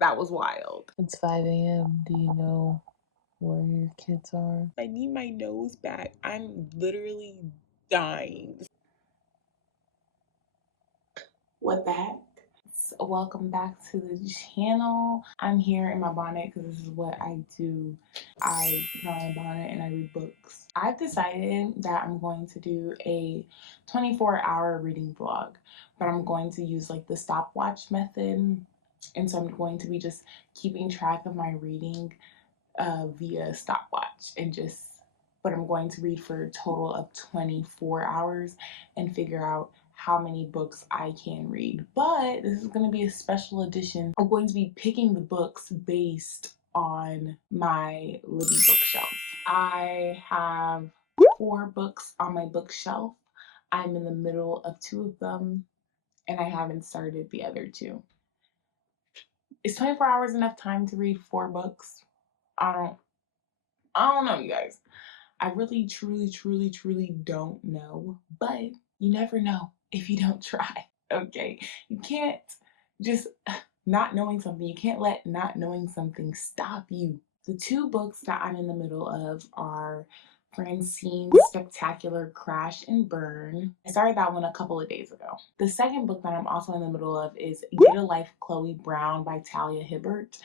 That was wild. It's 5 a.m. Do you know where your kids are? I need my nose back. I'm literally dying. What the heck? So welcome back to the channel. I'm here in my bonnet because this is what I do. I put on a bonnet and I read books. I've decided that I'm going to do a 24-hour reading vlog, but I'm going to use like the stopwatch method. And so I'm going to be just keeping track of my reading via stopwatch and but I'm going to read for a total of 24 hours and figure out how many books I can read. But this is going to be a special edition. I'm going to be picking the books based on my Libby bookshelf. I have 4 books on my bookshelf. I'm in the middle of 2 of them and I haven't started the other 2. Is 24 hours enough time to read 4 books? I don't know, you guys. I really, truly don't know, but you never know if you don't try, okay? You can't just not knowing something, you can't let not knowing something stop you. The 2 books that I'm in the middle of are Francine's Spectacular Crash and Burn. I started that one a couple of days ago. The second book that I'm also in the middle of is Get a Life, Chloe Brown by Talia Hibbert.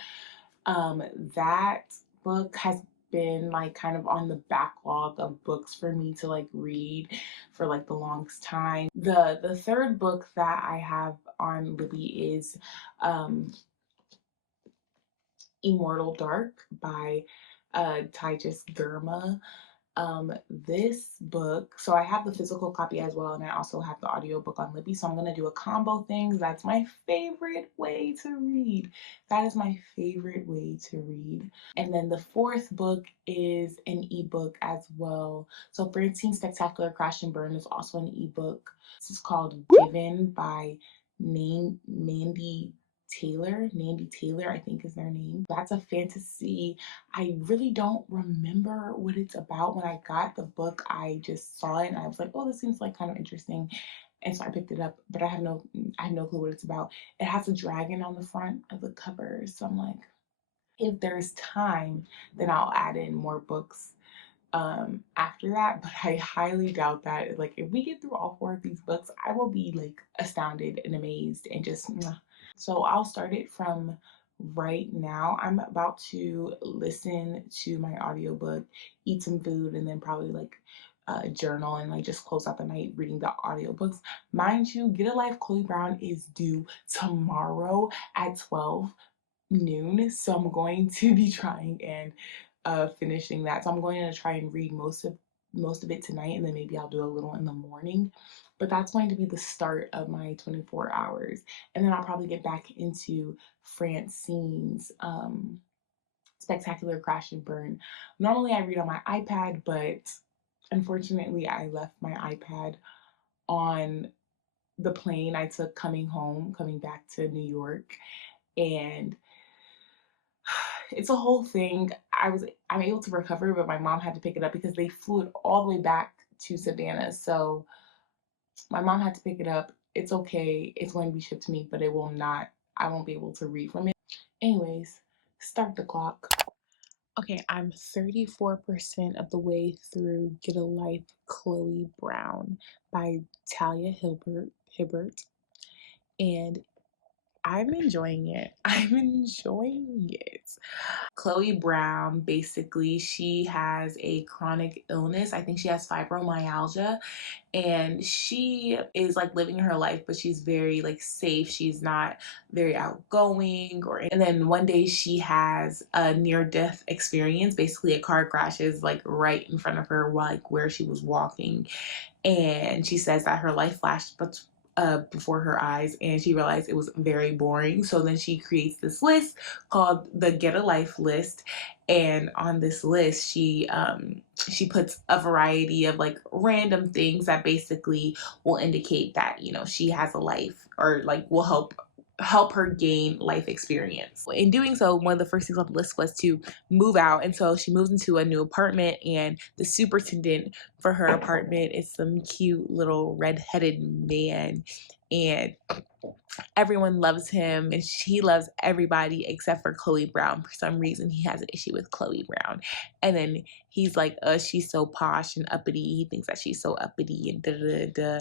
That book has been like kind of on the backlog of books for me to like read for like the longest time. The third book that I have on Libby is Immortal Dark by Tytus Germa. This book, so I have the physical copy as well, and I also have the audiobook on Libby, so I'm going to do a combo thing. That's my favorite way to read. That is my favorite way to read. And then the fourth book is an ebook as well. So Francine's Spectacular Crash and Burn is also an ebook. This is called Given by Nandy Taylor, I think is their name. That's a fantasy. I really don't remember what it's about. When I got the book, I just saw it and I was like, oh, this seems like kind of interesting. And so I picked it up, but I have no clue what it's about. It has a dragon on the front of the cover. So I'm like, if there's time, then I'll add in more books after that, but I highly doubt that. Like, if we get through all 4 of these books, I will be like astounded and amazed and just mwah. So I'll start it from right now. I'm about to listen to my audiobook, eat some food, and then probably like journal and like just close out the night reading the audiobooks. Mind you, Get a Life, Chloe Brown is due tomorrow at 12 noon, so I'm going to be trying and finishing that. So I'm going to try and read most of it tonight, and then maybe I'll do a little in the morning. But that's going to be the start of my 24 hours, and then I'll probably get back into Francine's Spectacular Crash and Burn. Normally I read on my iPad, but unfortunately I left my iPad on the plane I took coming back to New York, and it's a whole thing. I'm able to recover, but my mom had to pick it up because they flew it all the way back to Savannah. So my mom had to pick it up. It's okay. It's going to be shipped to me, but I won't be able to read from it. Anyways, start the clock. Okay, I'm 34% of the way through Get a Life, Chloe Brown by Talia Hibbert, and I'm enjoying it. I'm enjoying it. Chloe Brown, basically, she has a chronic illness. I think she has fibromyalgia, and she is like living her life, but she's very like safe. She's not very outgoing and then one day she has a near-death experience. Basically, a car crashes like right in front of her, like where she was walking, and she says that her life flashed before her eyes, and she realized it was very boring. So then she creates this list called the Get a Life list, and on this list she puts a variety of like random things that basically will indicate that, you know, she has a life, or like will help her gain life experience. In doing so, one of the first things on the list was to move out, and so she moves into a new apartment, and the superintendent for her apartment is some cute little red-headed man, and everyone loves him and he loves everybody except for Chloe Brown. For some reason, he has an issue with Chloe Brown. And then he's like, she's so posh and uppity. He thinks that she's so uppity and da da da.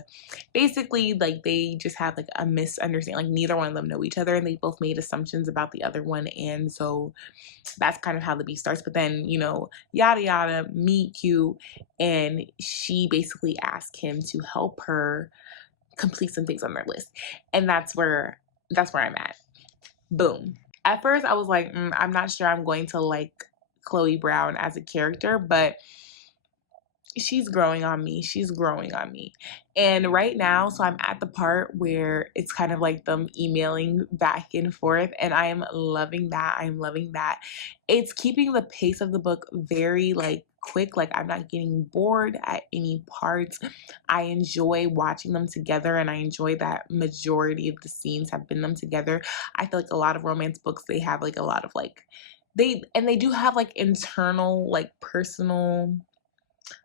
Basically, like they just have like a misunderstanding. Like neither one of them know each other and they both made assumptions about the other one. And so that's kind of how the beat starts. But then, you know, yada yada, meet cute. And she basically asked him to help her complete some things on their list. And that's where I'm at. Boom. At first I was like, I'm not sure I'm going to like Chloe Brown as a character, but she's growing on me. She's growing on me. And right now, so I'm at the part where it's kind of like them emailing back and forth, and I am loving that. I'm loving that. It's keeping the pace of the book very like quick. Like I'm not getting bored at any parts. I enjoy watching them together, and I enjoy that majority of the scenes have been them together. I feel like a lot of romance books, they have like a lot of like they do have like internal like personal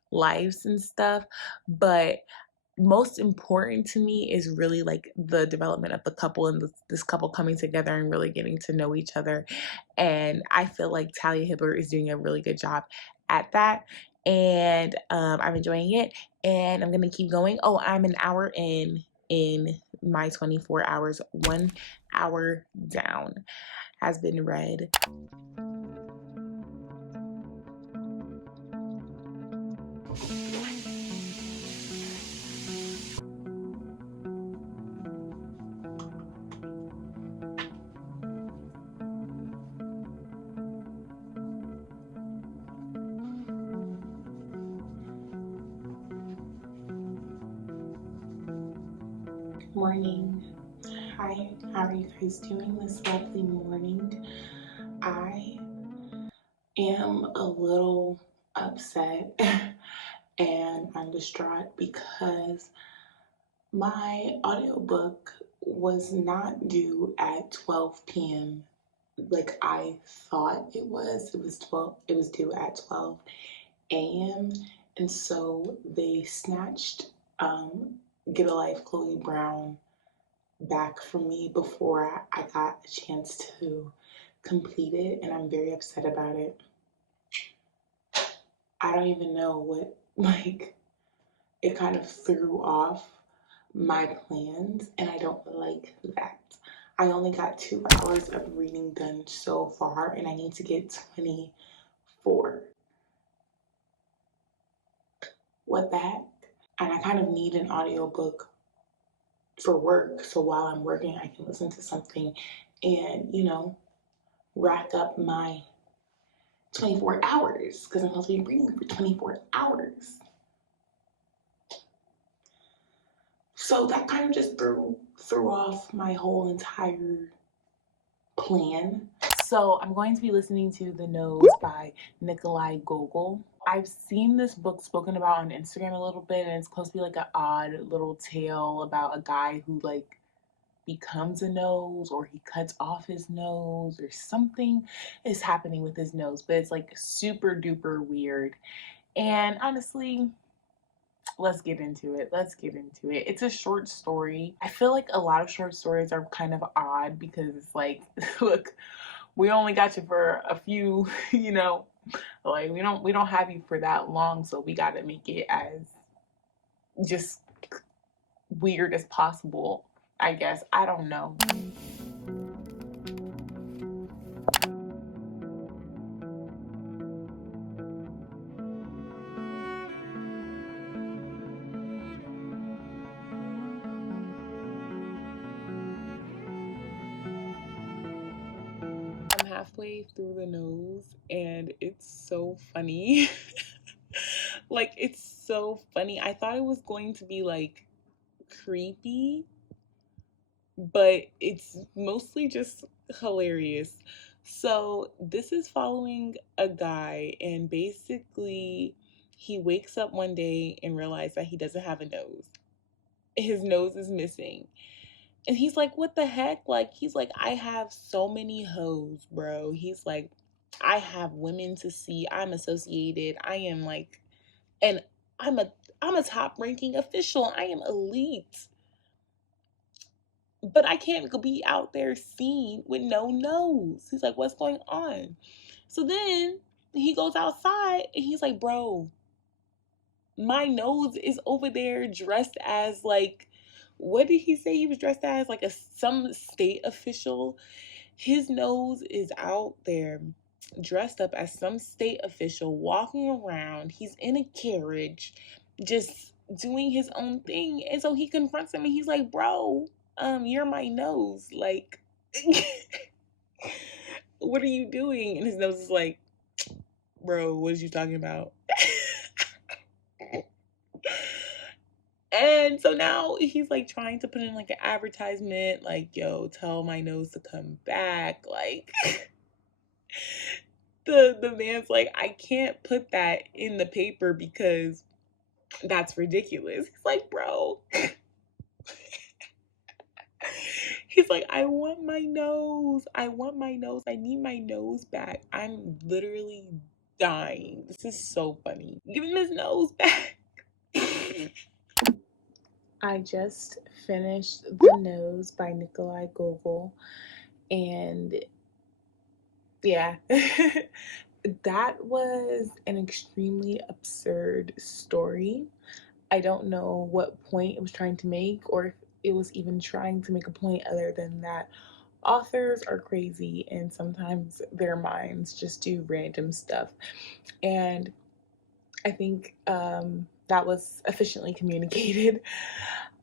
lives and stuff, but most important to me is really like the development of the couple and this couple coming together and really getting to know each other. And I feel like Talia Hibbert is doing a really good job at that, and I'm enjoying it, and I'm gonna keep going. Oh, I'm an hour in my 24 hours. 1 hour down has been read. Morning. Hi, how are you guys doing this lovely morning? I am a little upset and I'm distraught because my audiobook was not due at 12 p.m. like I thought it was. It was due at 12 a.m. And so they snatched Get a Life Chloe Brown back from me before I got a chance to complete it, and I'm very upset about it. I don't even know what, like, it kind of threw off my plans, and I don't like that. I only got 2 hours of reading done so far, and I need to get 24. What the heck? And I kind of need an audiobook for work, so while I'm working, I can listen to something and, you know, rack up my 24 hours because I'm supposed to be reading for 24 hours. So that kind of just threw off my whole entire plan. So I'm going to be listening to The Nose by Nikolai Gogol. I've seen this book spoken about on Instagram a little bit, and it's supposed to be like an odd little tale about a guy who like becomes a nose or he cuts off his nose or something is happening with his nose, but it's like super duper weird. And honestly, let's get into it. Let's get into it. It's a short story. I feel like a lot of short stories are kind of odd because it's like, look, we only got you for a few, you know, like we don't have you for that long, so we got to make it as just weird as possible, I guess. I don't know. I'm halfway through The Nose and it's so funny. Like it's so funny. I thought it was going to be like creepy, but it's mostly just hilarious. So, this is following a guy, and basically, he wakes up one day and realizes that he doesn't have a nose. His nose is missing. And he's like, what the heck? Like, he's like, I have so many hoes, bro. He's like, I have women to see. I'm associated. I am like, and I'm a top ranking official. I am elite. but I can't be out there seen with no nose. He's like, what's going on? So then he goes outside and he's like, bro, my nose is over there dressed as like, what did he say he was dressed as? Like a some state official. His nose is out there dressed up as some state official walking around. He's in a carriage, just doing his own thing. And so he confronts him and he's like, bro, you're my nose. Like, what are you doing? And his nose is like, bro, what are you talking about? And so now he's like trying to put in like an advertisement, like, yo, tell my nose to come back. Like the man's like, I can't put that in the paper because that's ridiculous. He's like, bro. He's like, I want my nose. I want my nose. I need my nose back. I'm literally dying. This is so funny. Give him his nose back. I just finished The Nose by Nikolai Gogol, and yeah, that was an extremely absurd story. I don't know what point it was trying to make, or if it was even trying to make a point other than that authors are crazy and sometimes their minds just do random stuff. And I think that was efficiently communicated.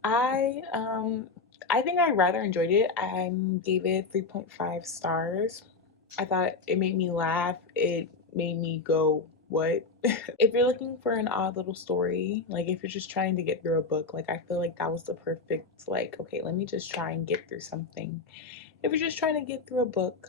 I um, I think I rather enjoyed it. I gave it 3.5 stars. I thought it made me laugh. It made me go, what? If you're looking for an odd little story, like if you're just trying to get through a book, like I feel like that was the perfect, like, okay, let me just try and get through something. If you're just trying to get through a book,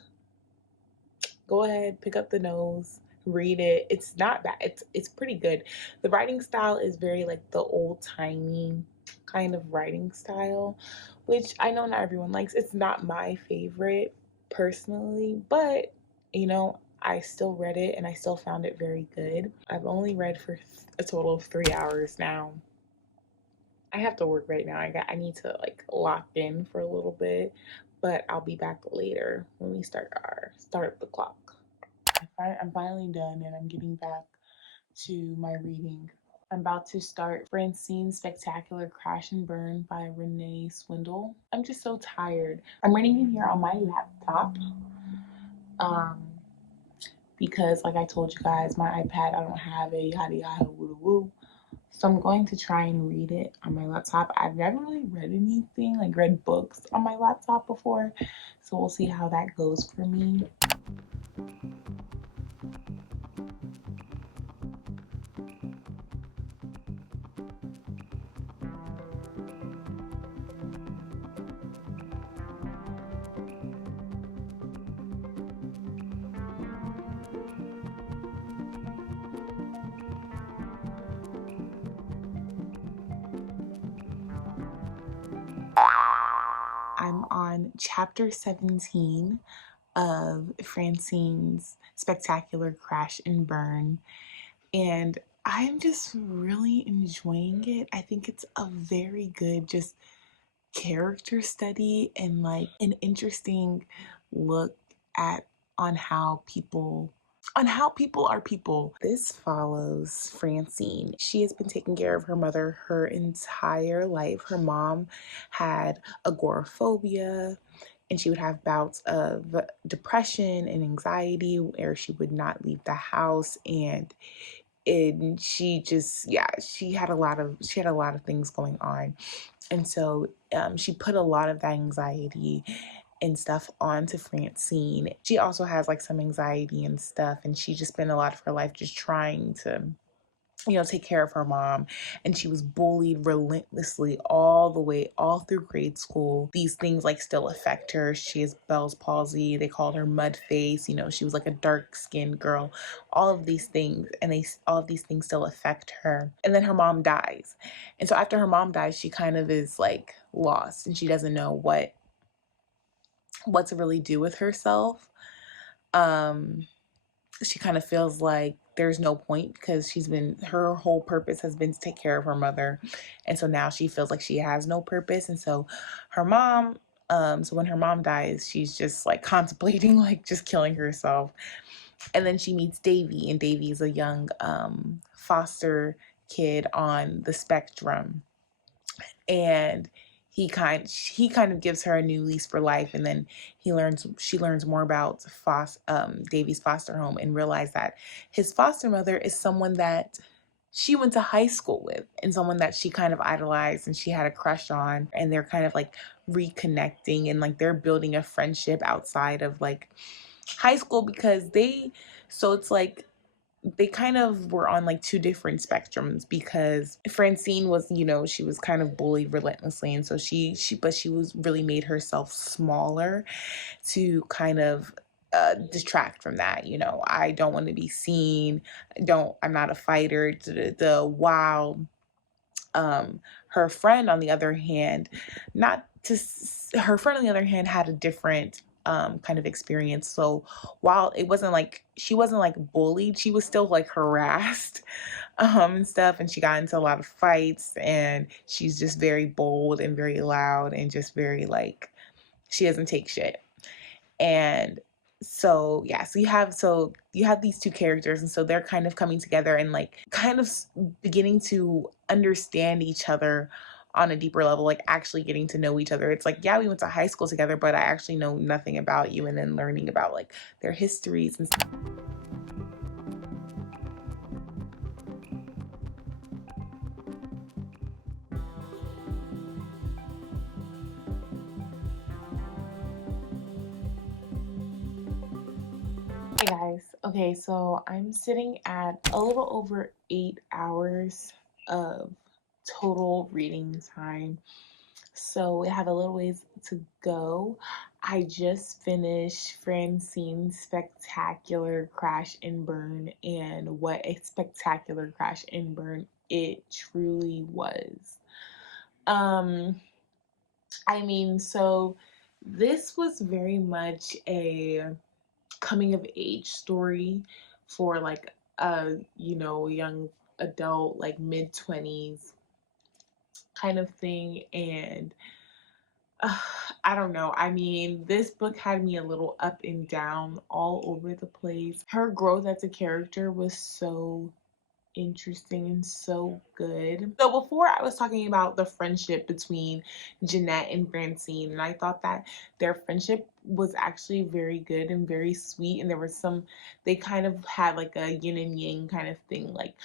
go ahead, pick up The Nose, read it. It's not bad. It's pretty good. The writing style is very like the old timey kind of writing style, which I know not everyone likes. It's not my favorite personally, but you know, I still read it and I still found it very good. I've only read for a total of 3 hours now. I have to work right now. I need to like lock in for a little bit, but I'll be back later when we start the clock. I'm finally done and I'm getting back to my reading. I'm about to start Francine's Spectacular Crash and Burn by Renee Swindle. I'm just so tired. I'm reading it here on my laptop um, because, like I told you guys, my iPad, I don't have a yada yada woo woo. So I'm going to try and read it on my laptop. I've never really read anything, like read books on my laptop before. So we'll see how that goes for me. I'm on chapter 17 of Francine's Spectacular Crash and Burn, and I'm just really enjoying it. I think it's a very good, just character study and like an interesting look at on how people are people. This follows Francine. She has been taking care of her mother her entire life. Her mom had agoraphobia and she would have bouts of depression and anxiety where she would not leave the house, and she just, yeah, she had a lot of things going on. And so she put a lot of that anxiety and stuff onto Francine. She also has like some anxiety and stuff, and she just spent a lot of her life just trying to, you know, take care of her mom. And she was bullied relentlessly all the way, all through grade school. These things like still affect her. She has Bell's palsy. They called her mud face. You know, she was like a dark skinned girl. All of these things, and all of these things still affect her. And then her mom dies. And so after her mom dies, she kind of is like lost and she doesn't know what to really do with herself. Um, she kind of feels like there's no point because her whole purpose has been to take care of her mother, and so now she feels like she has no purpose. And so her mom So when her mom dies, she's just like contemplating like just killing herself. And then she meets Davy, and Davy's a young foster kid on the spectrum, and he kind of gives her a new lease for life. And then she learns more about Davy's foster home, and realize that his foster mother is someone that she went to high school with, and someone that she kind of idolized and she had a crush on. And they're kind of like reconnecting, and like they're building a friendship outside of like high school, because it's like they kind of were on like two different spectrums, because Francine was, she was kind of bullied relentlessly, and so she was really made herself smaller to kind of distract from that. I don't want to be seen. I'm not a fighter. The While her friend on the other hand, not to her friend on the other hand had a different kind of experience. So while it wasn't like she wasn't like bullied, she was still like harassed and stuff, and she got into a lot of fights, and she's just very bold and very loud, and just very like she doesn't take shit. And so yeah, so you have these two characters, and so they're kind of coming together and like kind of beginning to understand each other on a deeper level, like actually getting to know each other. It's like, yeah, we went to high school together, but I actually know nothing about you. And then learning about like their histories and stuff. Hey guys, okay, so I'm sitting at a little over 8 hours of total reading time. So we have a little ways to go. I just finished Francine's spectacular crash and burn, and what a spectacular crash and burn it truly was. Um, so this was very much a coming of age story for like a, young adult, like mid 20s kind of thing. And uh, I don't know. This book had me a little up and down, all over the place. Her growth as a character was so interesting and so good. So before, I was talking about the friendship between Jeanette and Francine, and I thought that their friendship was actually very good and very sweet. And they kind of had like a yin and yang kind of thing. Like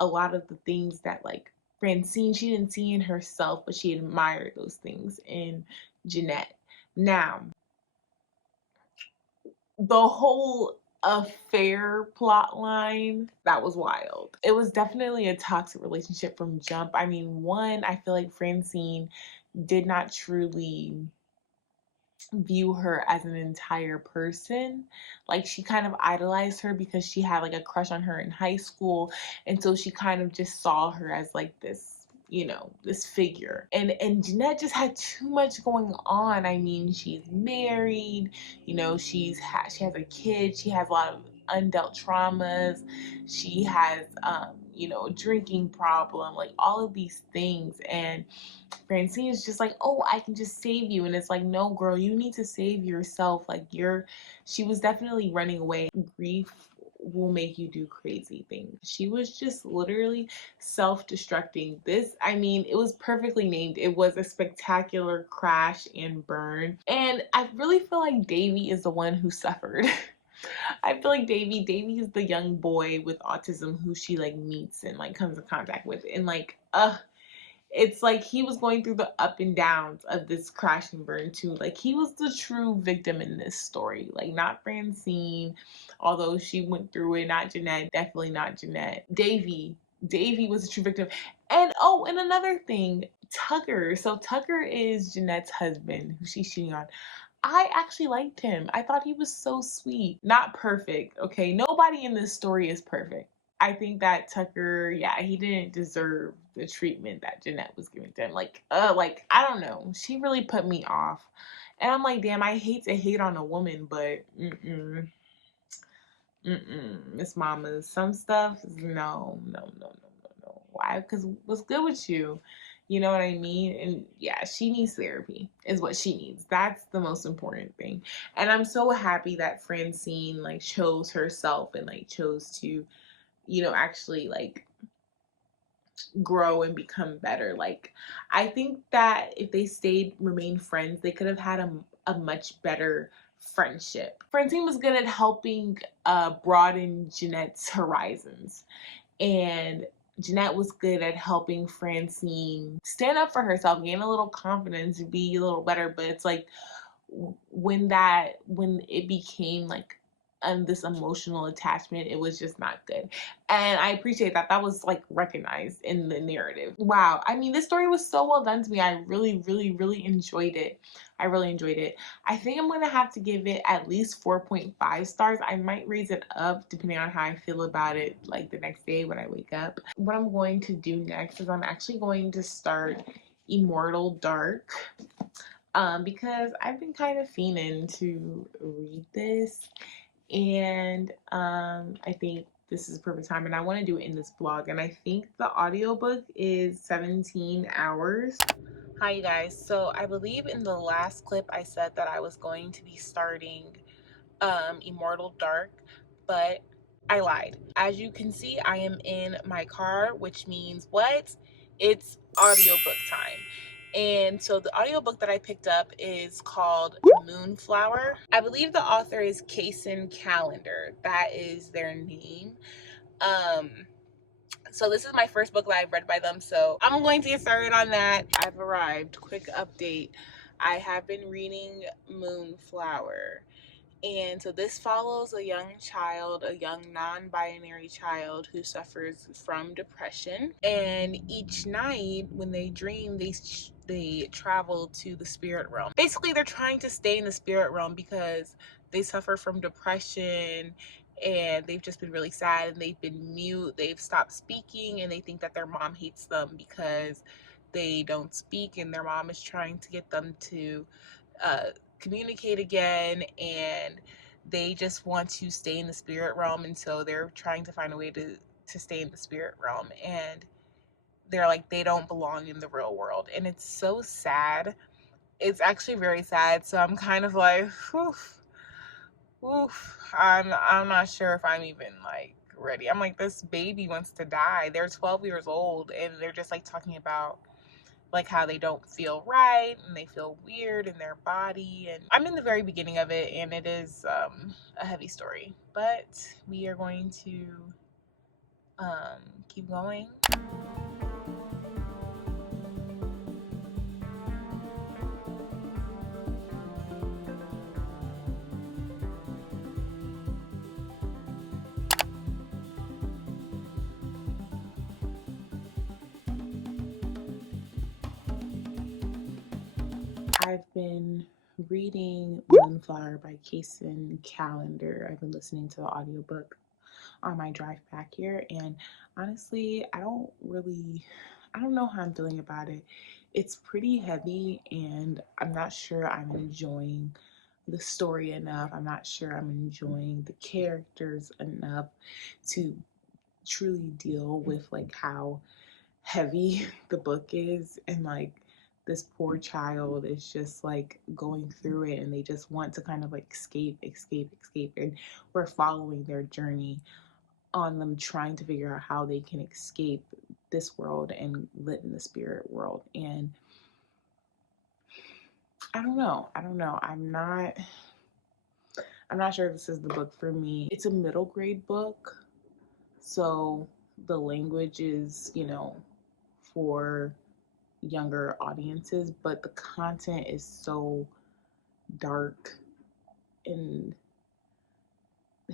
a lot of the things that like Francine, she didn't see in herself, but she admired those things in Jeanette. Now, the whole affair plot line, that was wild. It was definitely a toxic relationship from jump. One, I feel like Francine did not truly view her as an entire person. Like she kind of idolized her because she had like a crush on her in high school, and so she kind of just saw her as like this, this figure. And Jeanette just had too much going on. She's married, she has a kid, she has a lot of undealt traumas, she has a drinking problem, like all of these things. And Francine is just like, oh, I can just save you. And it's like, no, girl, you need to save yourself. She was definitely running away. Grief will make you do crazy things. She was just literally self destructing. It was perfectly named. It was a spectacular crash and burn. And I really feel like Davy is the one who suffered. I feel like Davy is the young boy with autism who she like meets and like comes in contact with. And it's like he was going through the up and downs of this crash and burn too. Like he was the true victim in this story. Like not Francine, although she went through it. Not Jeanette, definitely not Jeanette. Davy was the true victim. And oh, and another thing, Tucker. So Tucker is Jeanette's husband, who she's cheating on. I actually liked him. I thought he was so sweet. Not perfect, okay? Nobody in this story is perfect. I think that Tucker, yeah, he didn't deserve the treatment that Jeanette was giving to him. Like I don't know. She really put me off. And I'm like, damn, I hate to hate on a woman, but Miss Mama's some stuff, no. Why? Because what's good with you? You know what I mean? And yeah, she needs therapy, is what she needs. That's the most important thing. And I'm so happy that Francine like chose herself and like chose to, actually like grow and become better. Like, I think that if they stayed, remained friends, they could have had a much better friendship. Francine was good at helping broaden Jeanette's horizons, and Jeanette was good at helping Francine stand up for herself, gain a little confidence, be a little better. But it's like when it became like this emotional attachment, it was just not good. And I appreciate that that was like recognized in the narrative. Wow, I mean, this story was so well done to me. I really, really, really enjoyed it. I really enjoyed it. I think I'm gonna have to give it at least 4.5 stars. I might raise it up depending on how I feel about it like the next day when I wake up. What I'm going to do next is I'm actually going to start Immortal Dark, because I've been kind of fiending to read this, and I think this is a perfect time, and I want to do it in this vlog. And I think the audiobook is 17 hours. Hi, you guys. So I believe in the last clip I said that I was going to be starting Immortal Dark, but I lied. As you can see, I am in my car, which means what? It's audiobook time. And so the audiobook that I picked up is called Moonflower. I believe the author is Kaysen Calendar. That is their name. So this is my first book that I've read by them, so I'm going to get started on that. I've arrived. Quick update. I have been reading Moonflower. And so this follows a young child, a young non-binary child who suffers from depression. And each night when they dream, they travel to the spirit realm. Basically, they're trying to stay in the spirit realm because they suffer from depression and they've just been really sad, and they've been mute. They've stopped speaking, and they think that their mom hates them because they don't speak, and their mom is trying to get them to uh, communicate again, and they just want to stay in the spirit realm. And so they're trying to find a way to stay in the spirit realm, and they're like, they don't belong in the real world. And it's so sad. It's actually very sad. So I'm kind of like, oof, oof. I'm not sure if I'm even like ready. I'm like, this baby wants to die. They're 12 years old, and they're just like talking about like how they don't feel right and they feel weird in their body. And I'm in the very beginning of it, and it is a heavy story, but we are going to keep going. I've been reading Moonflower by Kaysen Calendar. I've been listening to the audiobook on my drive back here, and honestly, I don't know how I'm feeling about it. It's pretty heavy, and I'm not sure I'm enjoying the story enough. I'm not sure I'm enjoying the characters enough to truly deal with like how heavy the book is, and like this poor child is just like going through it, and they just want to kind of like escape, and we're following their journey on them trying to figure out how they can escape this world and live in the spirit world. And I don't know, I'm not sure if this is the book for me. It's a middle grade book, so the language is, for younger audiences, but the content is so dark and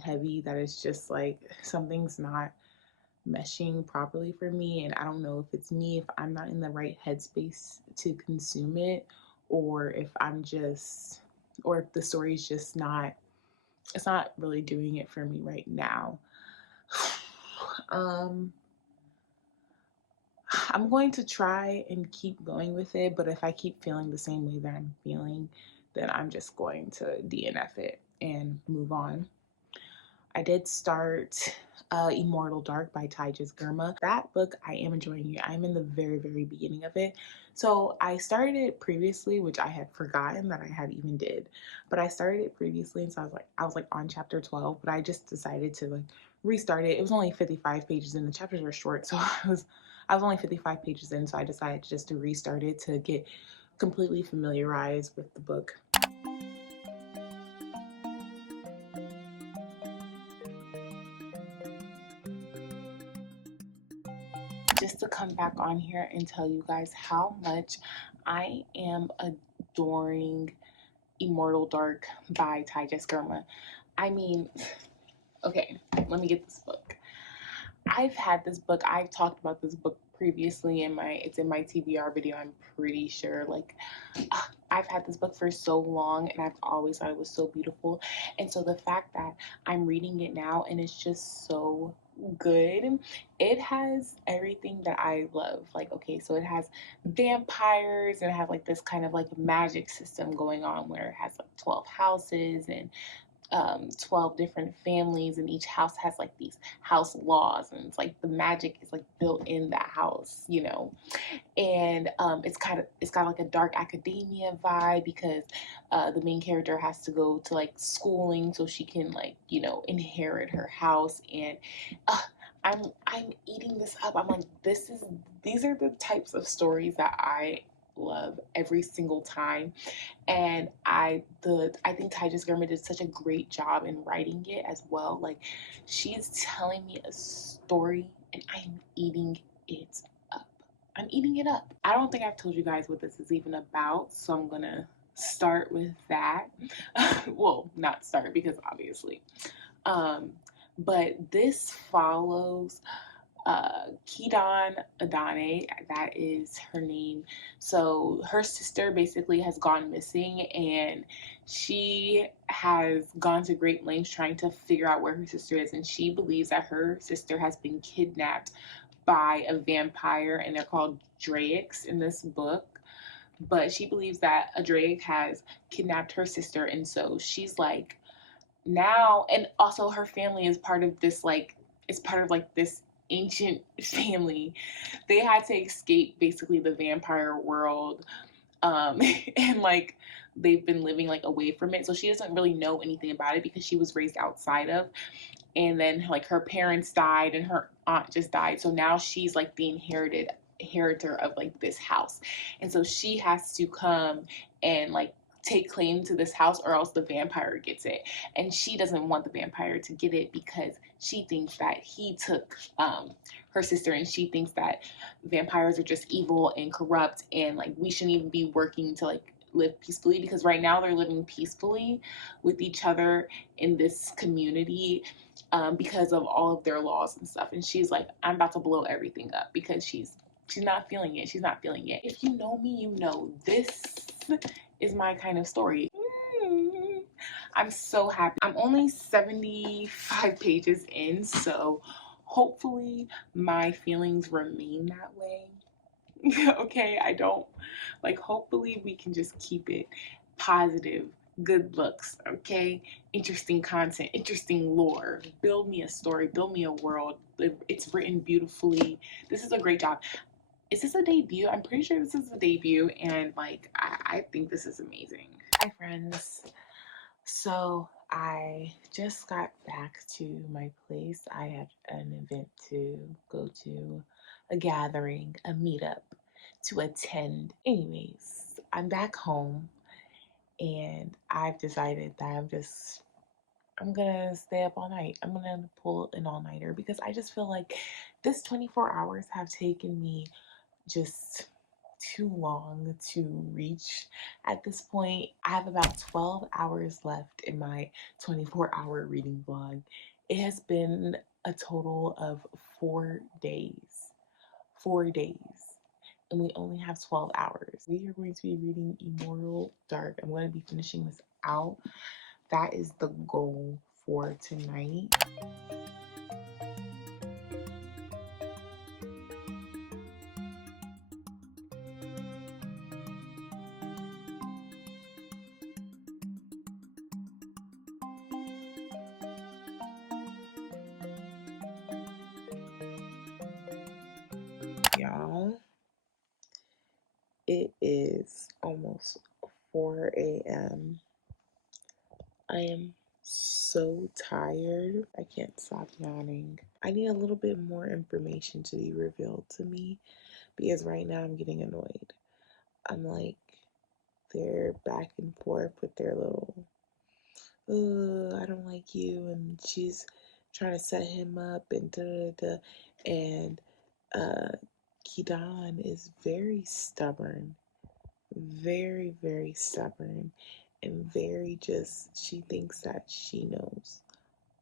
heavy that it's just like something's not meshing properly for me. And I don't know if it's me, if I'm not in the right headspace to consume it, or if or if the story's just not, it's not really doing it for me right now. um I'm going to try and keep going with it, but if I keep feeling the same way that I'm feeling, then I'm just going to DNF it and move on. I did start Immortal Dark by Tyjas Germa. That book, I am enjoying it. I'm in the very, very beginning of it. So I started it previously, which I had forgotten that I had even did. But I started it previously, and so I was like on chapter 12, but I just decided to like restart it. It was only 55 pages and the chapters were short, so I was only 55 pages in, so I decided just to restart it to get completely familiarized with the book. Just to come back on here and tell you guys how much I am adoring Immortal Dark by Tyjas Germa. I mean, okay, let me get this book. I've had this book. I've talked about this book previously in my TBR video. I'm pretty sure. Like, I've had this book for so long, and I've always thought it was so beautiful. And so the fact that I'm reading it now and it's just so good. It has everything that I love. Like, okay, so it has vampires and it has like this kind of like magic system going on where it has like 12 houses and 12 different families, and each house has like these house laws, and it's like the magic is like built in that house, you know. And it's got like a dark academia vibe because the main character has to go to like schooling so she can like, you know, inherit her house. And uh, I'm eating this up. I'm like, these are the types of stories that I love every single time. And I think Tyjas Germa did such a great job in writing it as well. Like, she's telling me a story and I'm eating it up. I'm eating it up. I don't think I've told you guys what this is even about, so I'm gonna start with that. Well, not start because obviously. Um, but this follows Kidan Adane, that is her name. So her sister basically has gone missing, and she has gone to great lengths trying to figure out where her sister is. And she believes that her sister has been kidnapped by a vampire, and they're called Drakes in this book. But she believes that a Drake has kidnapped her sister, and so she's like, now, and also her family is part of this like, it's part of like this ancient family. They had to escape basically the vampire world, and like they've been living like away from it, so she doesn't really know anything about it because she was raised outside of. And then like her parents died and her aunt just died, so now she's like the inheritor of like this house. And so she has to come and like take claim to this house, or else the vampire gets it. And she doesn't want the vampire to get it because she thinks that he took her sister, and she thinks that vampires are just evil and corrupt, and like we shouldn't even be working to like live peacefully, because right now they're living peacefully with each other in this community, because of all of their laws and stuff. And she's like, I'm about to blow everything up because she's not feeling it. She's not feeling it. If you know me, you know this is my kind of story. I'm so happy. I'm only 75 pages in, so hopefully my feelings remain that way. Okay, I don't like, hopefully we can just keep it positive, good looks, okay? Interesting content, interesting lore. Build me a story, build me a world. It's written beautifully. This is a great job. Is this a debut? I'm pretty sure this is a debut, and like I think this is amazing. Hi friends. So I just got back to my place. I had an event to go to, a gathering, a meetup to attend. Anyways, I'm back home, and I've decided that I'm gonna stay up all night. I'm gonna pull an all-nighter because I just feel like this 24 hours have taken me just too long to reach. At this point, I have about 12 hours left in my 24-hour reading vlog. It has been a total of 4 days. 4 days. And we only have 12 hours. We are going to be reading Immortal Dark. I'm going to be finishing this out. That is the goal for tonight. Y'all, it is almost 4 a.m. I am so tired. I can't stop yawning. I need a little bit more information to be revealed to me because right now I'm getting annoyed. I'm like, they're back and forth with their little, I don't like you, and she's trying to set him up, and da da da. And uh, Kidan is very stubborn, very stubborn, and very just, she thinks that she knows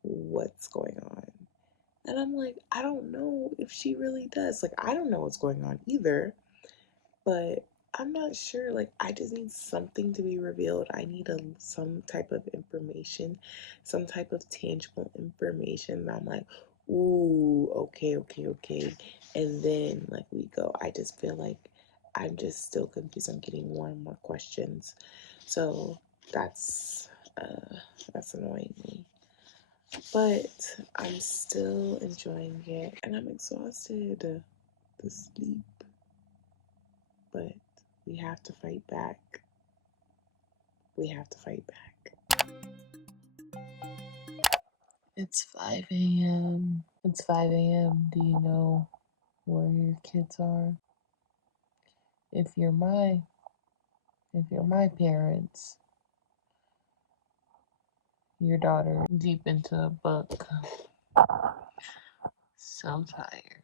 what's going on. And I'm like, I don't know if she really does. Like, I don't know what's going on either, but I'm not sure. Like, I just need something to be revealed. I need some type of information, some type of tangible information. I'm like, ooh, okay. And then, like, we go. I just feel like I'm just still confused. I'm getting more and more questions. So uh, that's annoying me. But I'm still enjoying it, and I'm exhausted to sleep. But we have to fight back. We have to fight back. It's 5 a.m. It's 5 a.m. Do you know where your kids are? If you're my if you're my parents, your daughter deep into a book. So tired.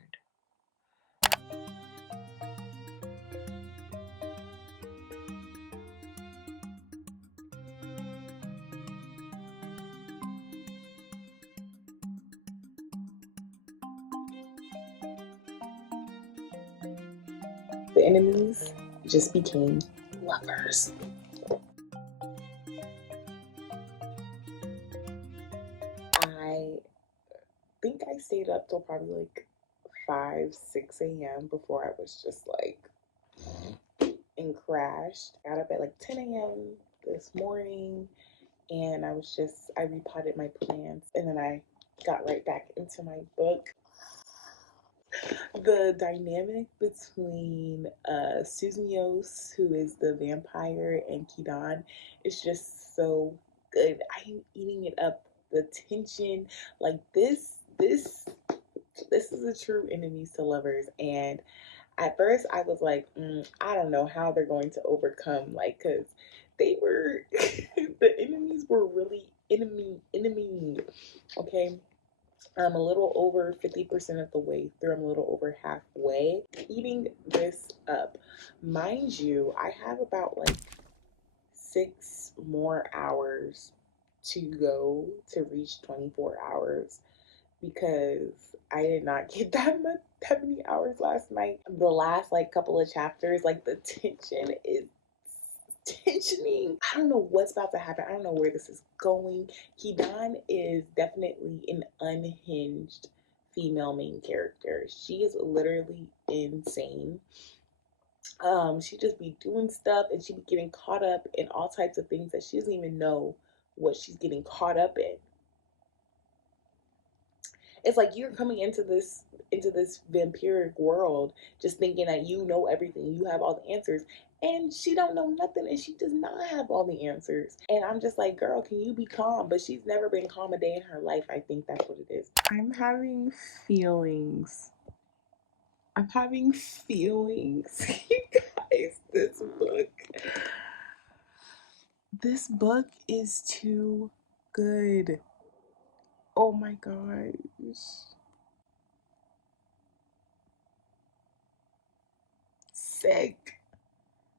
The enemies just became lovers. I think I stayed up till probably like 5, 6 a.m. before I was just like and crashed. Got up at like 10 a.m. this morning, and I repotted my plants, and then I got right back into my book. The dynamic between Susan Yos, who is the vampire, and Kidan is just so good. I'm eating it up. The tension, like this is a true enemies to lovers. And at first, I was like, I don't know how they're going to overcome, like, because they were the enemies were really enemy. Okay, I'm a little over 50% of the way through. I'm a little over halfway. Eating this up. Mind you, I have about like 6 more hours to go to reach 24 hours because I did not get that many hours last night. The last like couple of chapters, like the tension is tensioning. I don't know what's about to happen. I don't know where this is going. Kidan is definitely an unhinged female main character. She is literally insane. She just be doing stuff and she be getting caught up in all types of things that she doesn't even know what she's getting caught up in. It's like you're coming into this vampiric world just thinking that you know everything, you have all the answers, and she don't know nothing, and she does not have all the answers. And I'm just like, girl, can you be calm? But she's never been calm a day in her life. I think that's what it is. I'm having feelings. I'm having feelings. You guys, this book is too good. Oh my gosh. Sick.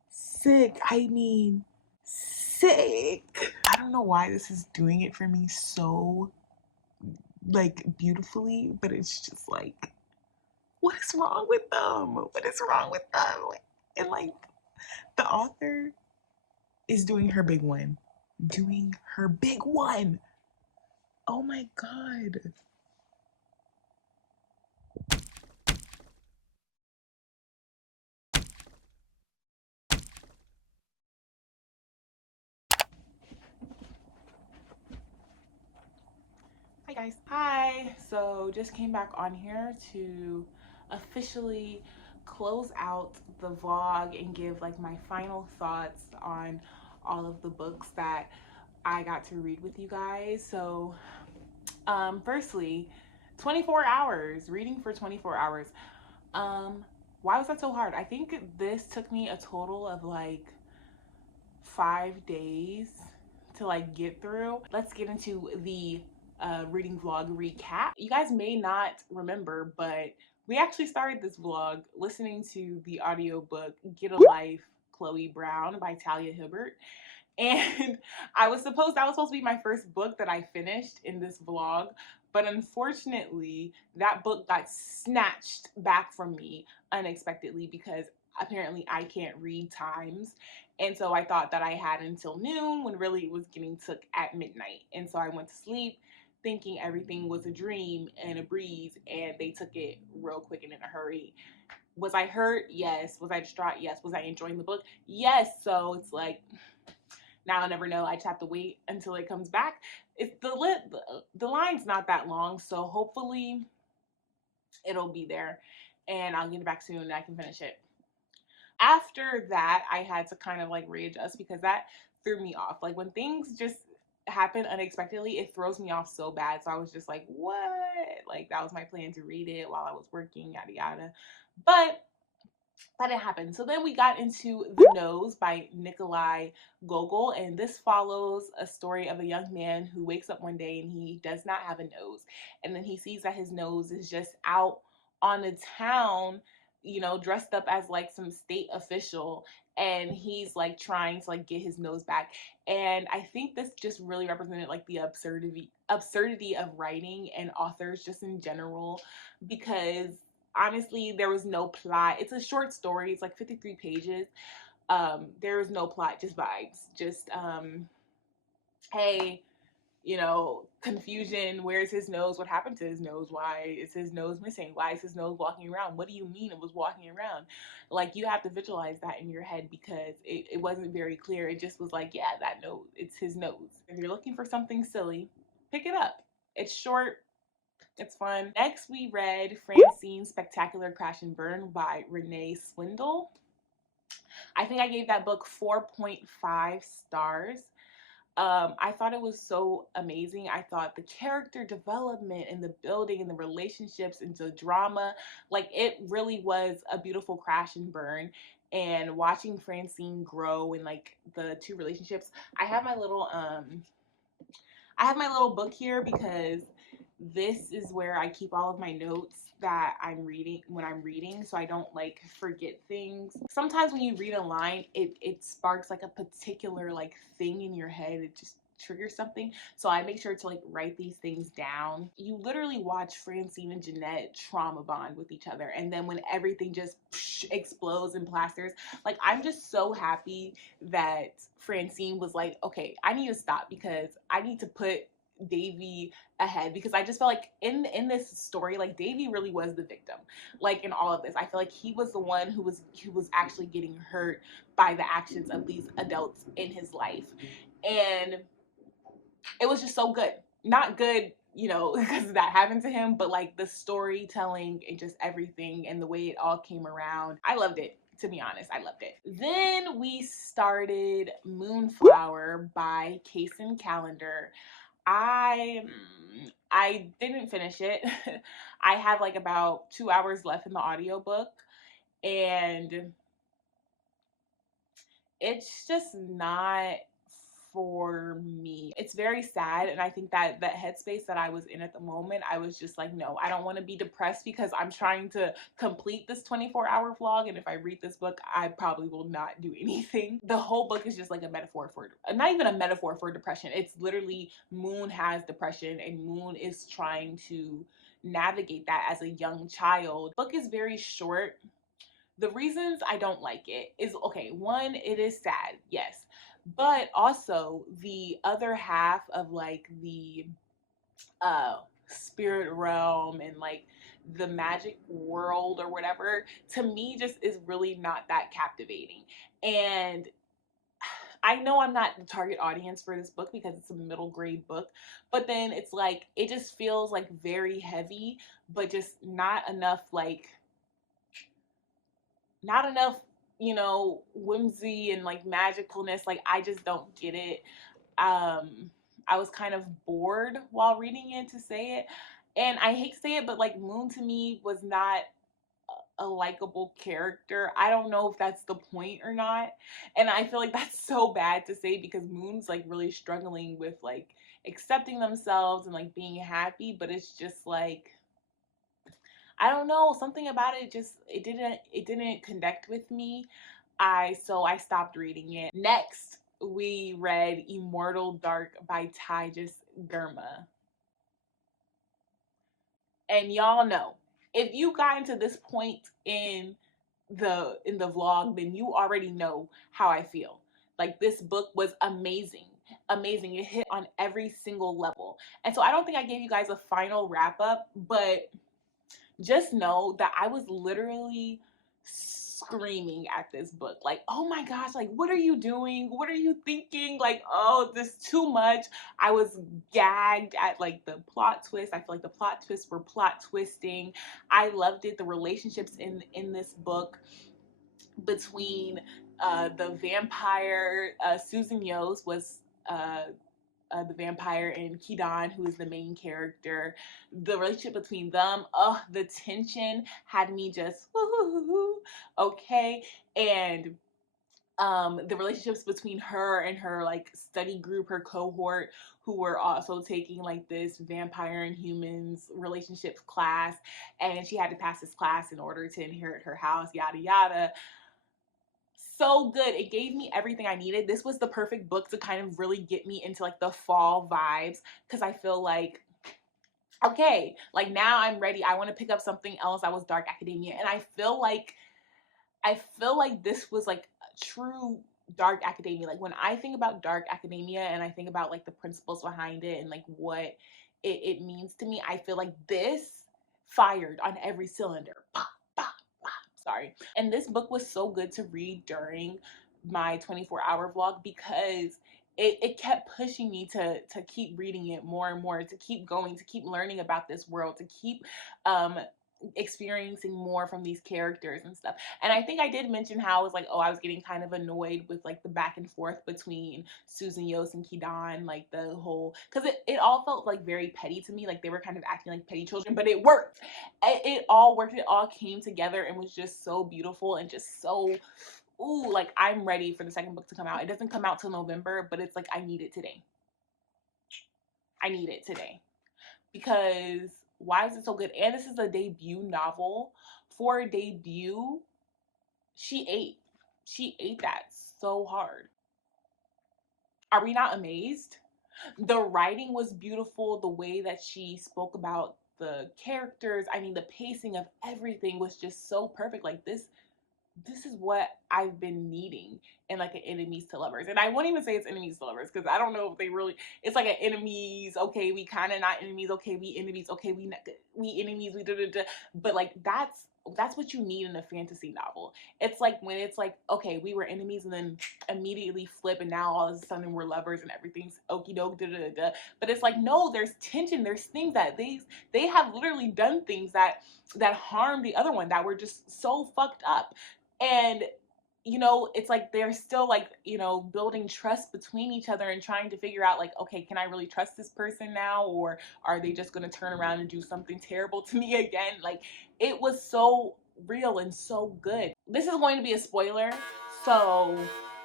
Sick. I mean, sick. I don't know why this is doing it for me so like beautifully, but it's just like, what is wrong with them? What is wrong with them? And like, the author is doing her big one. Doing her big one. Oh my god. Hi guys. Hi. So just came back on here to officially close out the vlog and give like my final thoughts on all of the books that I got to read with you guys. So, firstly, 24 hours, reading for 24 hours. Um, why was that so hard? I think this took me a total of like 5 days to like get through. Let's get into the reading vlog recap. You guys may not remember, but we actually started this vlog listening to the audiobook Get a Life, Chloe Brown by Talia Hibbert. And that was supposed to be my first book that I finished in this vlog, but unfortunately that book got snatched back from me unexpectedly because apparently I can't read times. And so I thought that I had until noon when really it was getting took at midnight. And so I went to sleep thinking everything was a dream and a breeze, and they took it real quick and in a hurry. Was I hurt? Yes. Was I distraught? Yes. Was I enjoying the book? Yes. So it's like, now I'll never know. I just have to wait until it comes back. It's the line's not that long, so hopefully it'll be there and I'll get it back soon and I can finish it. After that, I had to kind of like readjust because that threw me off. Like when things just happen unexpectedly, it throws me off so bad. So I was just like, what? Like that was my plan to read it while I was working, yada yada. But that didn't happen. So then we got into The Nose by Nikolai Gogol, and this follows a story of a young man who wakes up one day and he does not have a nose, and then he sees that his nose is just out on the town, dressed up as like some state official, and he's like trying to like get his nose back. And I think this just really represented like the absurdity of writing and authors just in general, because honestly there was no plot. It's a short story, it's like 53 pages. There was no plot, just vibes, just hey, confusion. Where's his nose? What happened to his nose? Why is his nose missing? Why is his nose walking around? What do you mean it was walking around? Like, you have to visualize that in your head because it wasn't very clear. It just was like, yeah, that nose, it's his nose. If you're looking for something silly, pick it up. It's short, it's fun. Next, we read Francine's Spectacular Crash and Burn by Renee Swindle. I think I gave that book 4.5 stars. I thought it was so amazing. I thought the character development and the building and the relationships and the drama, like it really was a beautiful crash and burn. And watching Francine grow in like the two relationships, I have my little book here because this is where I keep all of my notes that I'm reading when I'm reading, so I don't like forget things. Sometimes when you read a line, it sparks like a particular like thing in your head. It just triggers something. So I make sure to like write these things down. You literally watch Francine and Jeanette trauma bond with each other, and then when everything just explodes and plasters, like I'm just so happy that Francine was like, okay, I need to stop because I need to put Davy ahead, because I just felt like in this story, like Davy really was the victim. Like in all of this, I feel like he was the one who was actually getting hurt by the actions of these adults in his life, and it was just so good. Not good, because that happened to him, but like the storytelling and just everything and the way it all came around, I loved it. To be honest, I loved it. Then we started Moonflower by Kason Calendar. I I didn't finish it. I have like about 2 hours left in the audiobook, and it's just not for me. It's very sad, and I think that that headspace that I was in at the moment, I was just like, no, I don't want to be depressed because I'm trying to complete this 24-hour vlog, and if I read this book, I probably will not do anything. The whole book is just like a metaphor for, not even a metaphor for depression. It's literally Moon has depression, and Moon is trying to navigate that as a young child. The book is very short. The reasons I don't like it is, okay, one, it is sad, yes, but also the other half of like the spirit realm and like the magic world or whatever, to me just is really not that captivating. And I know I'm not the target audience for this book because it's a middle grade book, but then it's like it just feels like very heavy, but just not enough like not enough, whimsy and like magicalness. Like I just don't get it. I was kind of bored while reading it, to say it. And I hate to say it, but like Moon to me was not a likable character. I don't know if that's the point or not. And I feel like that's so bad to say because Moon's like really struggling with like accepting themselves and like being happy, but it's just like I don't know, something about it just it didn't connect with me. I stopped reading it. Next, we read Immortal Dark by Tygus Germa. And y'all know, if you got to this point in the vlog, then you already know how I feel. Like this book was amazing. Amazing. It hit on every single level. And so I don't think I gave you guys a final wrap up, but just know that I was literally screaming at this book like, oh my gosh, like what are you doing, what are you thinking, like, oh, this too much. I was gagged at like the plot twist. I feel like the plot twists were plot twisting. I loved it. The relationships in this book between the vampire, Susan Yost was uh, the vampire, and Kidan, who is the main character. The relationship between them, oh, the tension had me just okay. And the relationships between her and her like study group, her cohort, who were also taking like this vampire and humans relationships class, and she had to pass this class in order to inherit her house, yada yada. So good. It gave me everything I needed. This was the perfect book to kind of really get me into like the fall vibes, because I feel like okay, like now I'm ready. I want to pick up something else. I was Dark Academia, and I feel like this was like true Dark Academia. Like when I think about Dark Academia and I think about like the principles behind it and like what it means to me, I feel like this fired on every cylinder. Pop, pop, pop. Sorry. And this book was so good to read during my 24-hour vlog because it kept pushing me to keep reading it more and more, to keep going, to keep learning about this world, to keep um experiencing more from these characters and stuff. And I think I did mention how I was like, oh, I was getting kind of annoyed with like the back and forth between Susan Yost and Kidan, like the whole, because it all felt like very petty to me. Like they were kind of acting like petty children, but it worked. It all worked. It all came together and was just so beautiful and just so, ooh, like I'm ready for the second book to come out. It doesn't come out till November, but it's like I need it today. I need it today. Because why is it so good? And this is a debut novel. For a debut, she ate. She ate that so hard. Are we not amazed? The writing was beautiful. The way that she spoke about the characters, I mean, the pacing of everything was just so perfect. Like this is what I've been needing in like an enemies to lovers. And I won't even say it's enemies to lovers because I don't know if they really. It's like an enemies. Okay, we kind of not enemies. Okay, we enemies. Okay, we enemies. We da da da. But like that's what you need in a fantasy novel. It's like when it's like okay, we were enemies and then immediately flip and now all of a sudden we're lovers and everything's okie doke da da da. But it's like no, there's tension. There's things that they have literally done things that harm the other one that were just so fucked up. And it's like they're still like building trust between each other and trying to figure out like okay, can I really trust this person now, or are they just going to turn around and do something terrible to me again? Like it was so real and so good. This is going to be a spoiler, so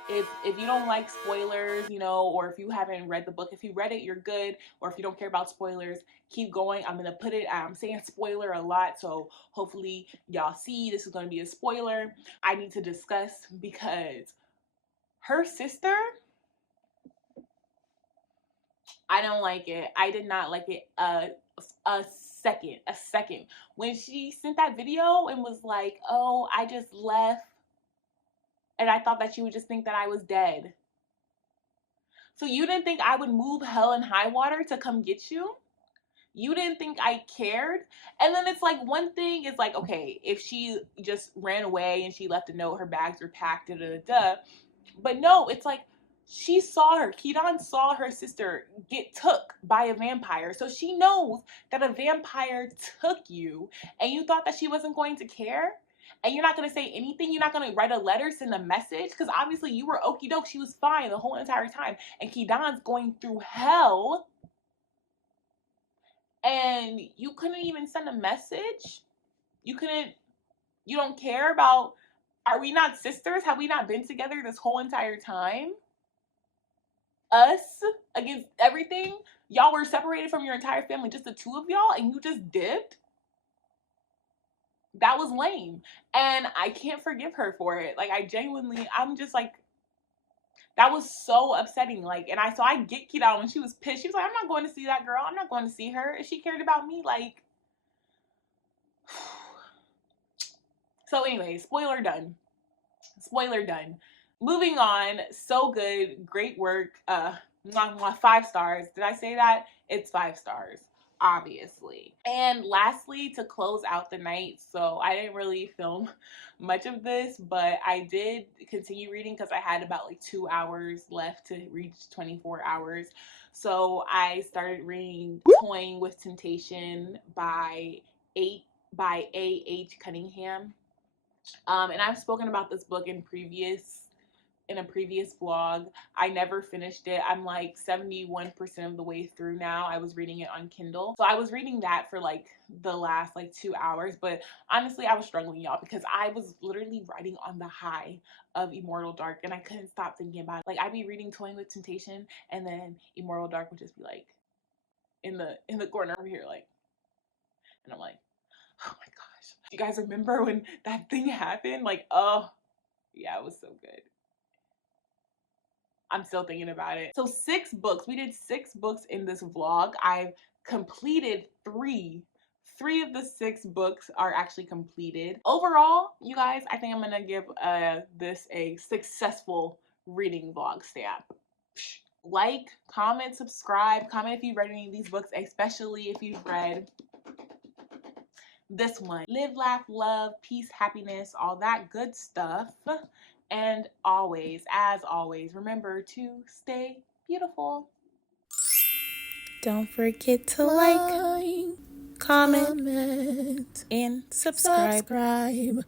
if you don't like spoilers, or if you haven't read the book, if you read it, you're good. Or if you don't care about spoilers, keep going. I'm saying spoiler a lot, so hopefully y'all see this is going to be a spoiler. I need to discuss because her sister, I don't like it. I did not like it a second. When she sent that video and was like, "Oh, I just left and I thought that you would just think that I was dead." So you didn't think I would move hell and high water to come get you? You didn't think I cared? And then it's like one thing is like, okay, if she just ran away and she left a note, her bags were packed, da da da. But no, it's like she saw her. Kidan saw her sister get took by a vampire. So she knows that a vampire took you and you thought that she wasn't going to care? And you're not gonna say anything. You're not gonna write a letter, send a message, because obviously you were okie doke. She was fine the whole entire time, and Keydon's going through hell, and you couldn't even send a message. You couldn't. You don't care about. Are we not sisters? Have we not been together this whole entire time? Us against everything. Y'all were separated from your entire family, just the two of y'all, and you just dipped. That was lame, and I can't forgive her for it. Like, I genuinely, I'm just like, that was so upsetting. Like, and I get Keydon when she was pissed. She was like, I'm not going to see that girl. I'm not going to see her. If she cared about me, like. So anyway, spoiler done. Spoiler done. Moving on. So good. Great work. 5 stars. Did I say that? It's 5 stars, obviously. And lastly, to close out the night, so I didn't really film much of this, but I did continue reading because I had about like 2 hours left to reach 24 hours. So I started reading Toying with Temptation by A.H. Cunningham. And I've spoken about this book in a previous vlog. I never finished it. I'm like 71% of the way through now. I was reading it on Kindle. So I was reading that for like the last like 2 hours, but honestly I was struggling, y'all, because I was literally writing on the high of Immortal Dark and I couldn't stop thinking about it. Like, I'd be reading Toying with Temptation and then Immortal Dark would just be like in the corner over here, like, and I'm like, oh my gosh. Do you guys remember when that thing happened? Like, oh yeah, it was so good. I'm still thinking about it. So 6 books. We did 6 books in this vlog. I've completed 3. 3 of the 6 books are actually completed. Overall, you guys, I think I'm gonna give this a successful reading vlog stamp. Like, comment, subscribe. Comment if you've read any of these books, especially if you've read this one. Live, laugh, love, peace, happiness, all that good stuff. And always, as always, remember to stay beautiful. Don't forget to like, comment, and subscribe.